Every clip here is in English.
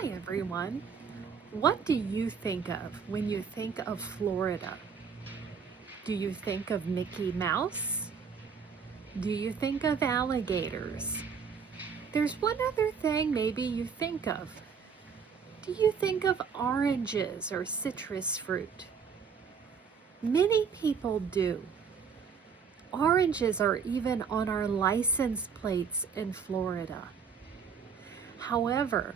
Hi, everyone. What do you think of when you think of Florida? Do you think of Mickey Mouse? Do you think of alligators? There's one other thing maybe you think of. Do you think of oranges or citrus fruit? Many people do. Oranges are even on our license plates in Florida. However,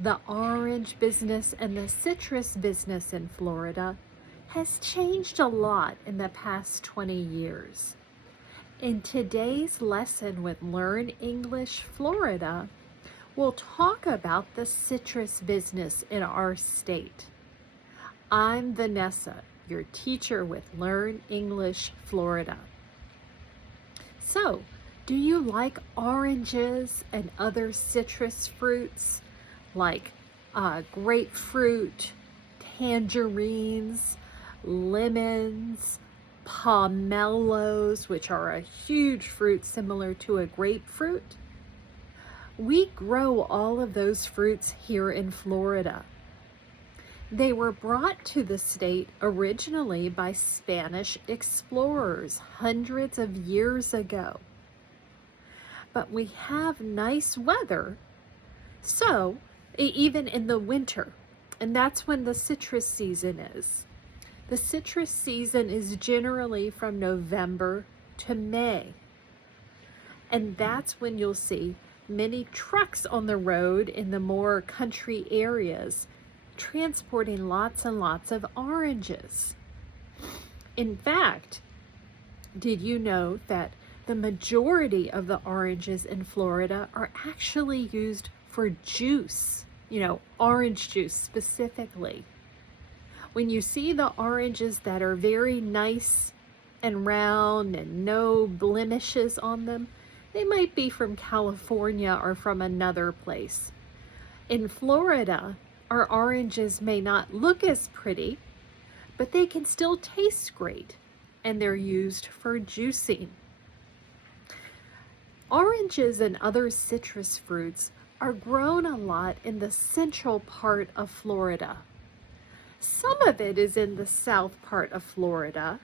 the orange business and the citrus business in Florida has changed a lot in the past 20 years. In today's lesson with Learn English Florida, we'll talk about the citrus business in our state. I'm Vanessa, your teacher with Learn English Florida. So, do you like oranges and other citrus fruits like grapefruit, tangerines, lemons, pomelos, which are a huge fruit similar to a grapefruit? We grow all of those fruits here in Florida. They were brought to the state originally by Spanish explorers hundreds of years ago. But we have nice weather, so even in the winter, and that's when the citrus season is. The citrus season is generally from November to May. And that's when you'll see many trucks on the road in the more country areas transporting lots and lots of oranges. In fact, did you know that the majority of the oranges in Florida are actually used for juice, orange juice specifically? When you see the oranges that are very nice and round and no blemishes on them, they might be from California or from another place. In Florida, our oranges may not look as pretty, but they can still taste great, and they're used for juicing. Oranges and other citrus fruits are grown a lot in the central part of Florida. Some of it is in the south part of Florida.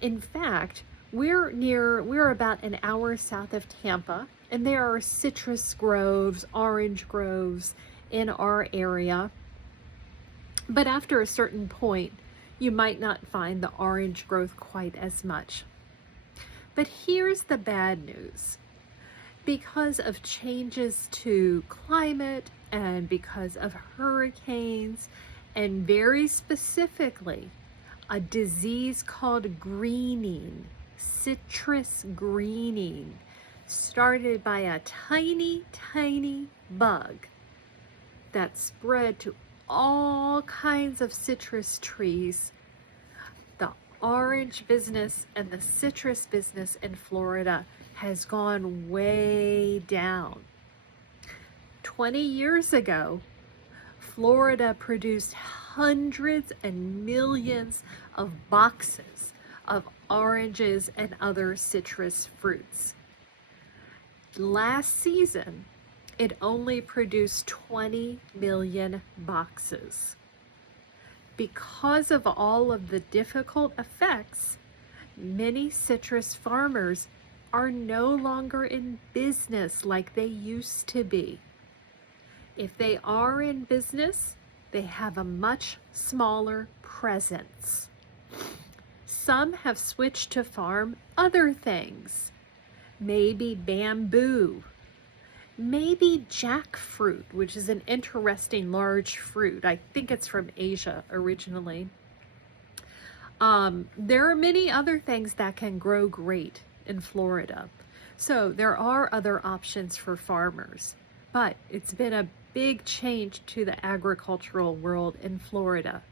In fact, we're about an hour south of Tampa, and there are citrus groves, orange groves in our area. But after a certain point, you might not find the orange growth quite as much. But here's the bad news. Because of changes to climate and because of hurricanes, and very specifically, a disease called greening, citrus greening, started by a tiny, tiny bug that spread to all kinds of citrus trees. The orange business and the citrus business in Florida has gone way down. 20 years ago, Florida produced hundreds and millions of boxes of oranges and other citrus fruits. Last season, it only produced 20 million boxes. Because of all of the difficult effects, many citrus farmers are no longer in business like they used to be. If they are in business, they have a much smaller presence. Some have switched to farm other things, maybe bamboo, maybe jackfruit, which is an interesting large fruit. I think it's from Asia originally. There are many other things that can grow great in Florida. So there are other options for farmers, but it's been a big change to the agricultural world in Florida.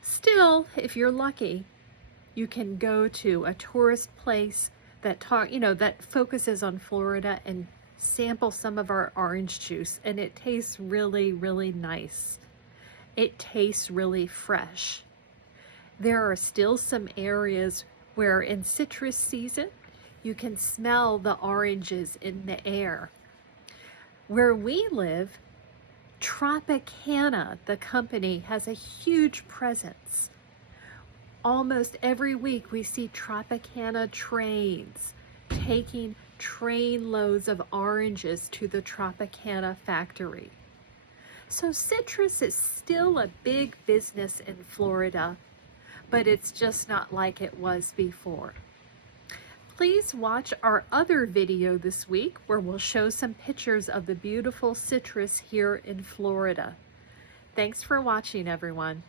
Still, if you're lucky, you can go to a tourist place that that focuses on Florida and sample some of our orange juice, and it tastes really, really nice. It tastes really fresh. There are still some areas where in citrus season, you can smell the oranges in the air. Where we live, Tropicana, the company, has a huge presence. Almost every week we see Tropicana trains taking train loads of oranges to the Tropicana factory. So citrus is still a big business in Florida, but it's just not like it was before. Please watch our other video this week where we'll show some pictures of the beautiful citrus here in Florida. Thanks for watching, everyone.